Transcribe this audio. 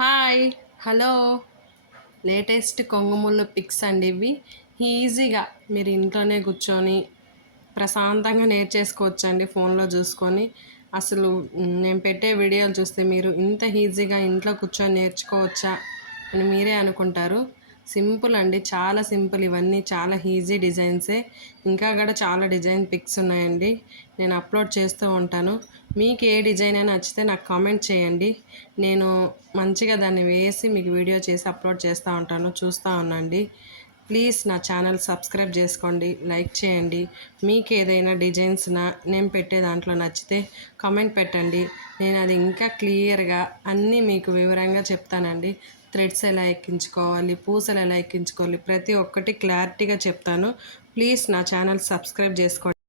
Hi hello latest కొంగుముళ్ళు pics అండి ఇవి. ఈజీగా మీరు ఇంట్లోనే కూర్చొని ప్రశాంతంగా నేర్చేసుకోవచ్చండి ఫోన్లో చూసుకొని. అసలు నేను పెట్టే వీడియోలు చూస్తే మీరు ఇంత ఈజీగా ఇంట్లో కూర్చొని నేర్చుకోవచ్చా అని మీరే అనుకుంటారు. సింపుల్ అండి, చాలా సింపుల్. ఇవన్నీ చాలా ఈజీ డిజైన్సే. ఇంకా కూడా చాలా డిజైన్ పిక్స్ ఉన్నాయండి, నేను అప్లోడ్ చేస్తూ ఉంటాను. మీకు ఏ డిజైన్ అయినా నచ్చితే నాకు కామెంట్ చేయండి. నేను మంచిగా దాన్ని వేసి మీకు వీడియో చేసి అప్లోడ్ చేస్తూ ఉంటాను, చూస్తూ ఉండండి. ప్లీజ్ నా ఛానల్ సబ్స్క్రైబ్ చేసుకోండి, లైక్ చేయండి. మీకు ఏదైనా డిజైన్స్ నేను పెట్టే దాంట్లో నచ్చితే కామెంట్ పెట్టండి. నేను అది ఇంకా క్లియర్గా అన్నీ మీకు వివరంగా చెప్తానండి. థ్రెడ్స్ ఎలా ఎక్కించుకోవాలి, పూసలు ఎలా ఎక్కించుకోవాలి, ప్రతి ఒక్కటి క్లారిటీగా చెప్తాను. ప్లీజ్ నా ఛానల్ సబ్స్క్రైబ్ చేసుకోండి.